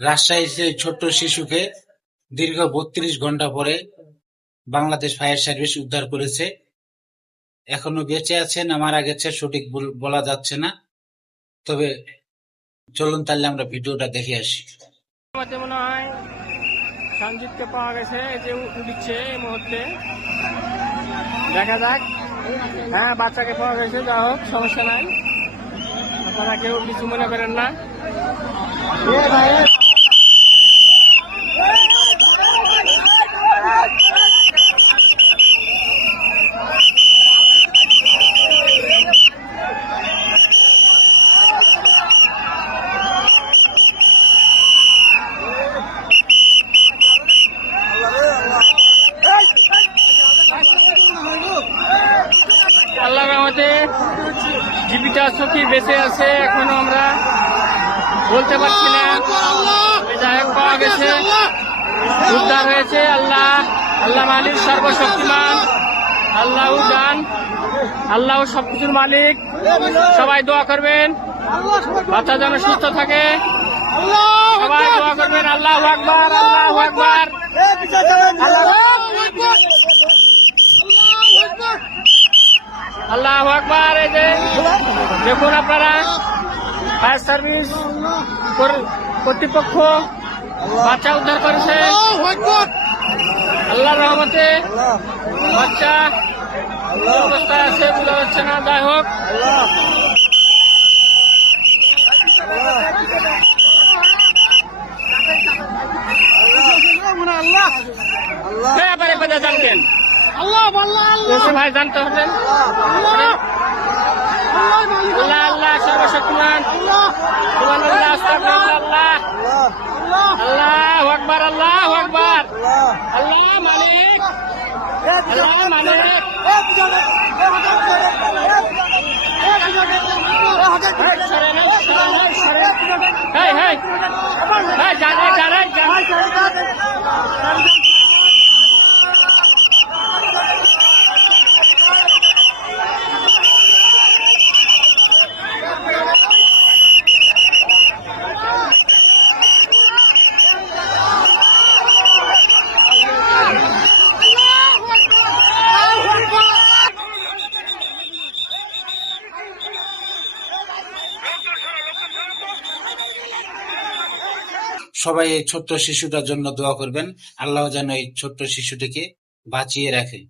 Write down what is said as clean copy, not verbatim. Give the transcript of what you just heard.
রাজশাহীতে ছোট্ট শিশুকে দীর্ঘ ৩২ ঘণ্টা পরে বাংলাদেশ ফায়ার সার্ভিস উদ্ধার করেছে। এখনো বেঁচে আছে না মারা গেছে সঠিক বলা যাচ্ছে না। তবে চলুন তাহলে আমরা ভিডিওটা দেখে আসি। আমাদের মনে হয় সঞ্জিতকে পাওয়া গেছে, এই যে উঠছে এই মুহূর্তে, দেখা যাক। হ্যাঁ, বাচ্চাকে পাওয়া গেছে, যা হোক সমস্যা নাই, আপনারা কেউ কিছু মনে করেন না। আল্লাহর রহমতে জীবিত আছে কি বেঁচে আছে এখনো আমরা বলতে পারছি না। যাই হোক, পাওয়া গেছে, উদ্ধার হয়েছে। আল্লাহ মালিক সর্বশক্তিমান, আল্লাহ জান, আল্লাহ সবকিছুর মালিক। সবাই দোয়া করবেন বাচ্চা যেন সুস্থ থাকে, সবাই দোয়া করবেন। আল্লাহু আকবার, আল্লাহু আকবার, আল্লাহু আকবার। এই যে দেখুন আপনারা, ফায়ার সার্ভিস কর্তৃপক্ষ বাচ্চা উদ্ধার করেছে আল্লাহর রহমতে। বাচ্চা অবস্থায় আছে বোঝা যাচ্ছে না, যাই হোক। জানতেন ভাই, জানতে হতেন আল্লাহ আল্লাহ সর্বশক্তিমান, আল্লাহ আল্লাহু আকবার, আল্লাহু আকবার, আল্লাহ মালিক, আল্লাহ মালিক। সবাই এই ছোট্ট শিশুটার জন্য দোয়া করবেন, আল্লাহ যেন এই ছোট্ট শিশুটিকে বাঁচিয়ে রাখে।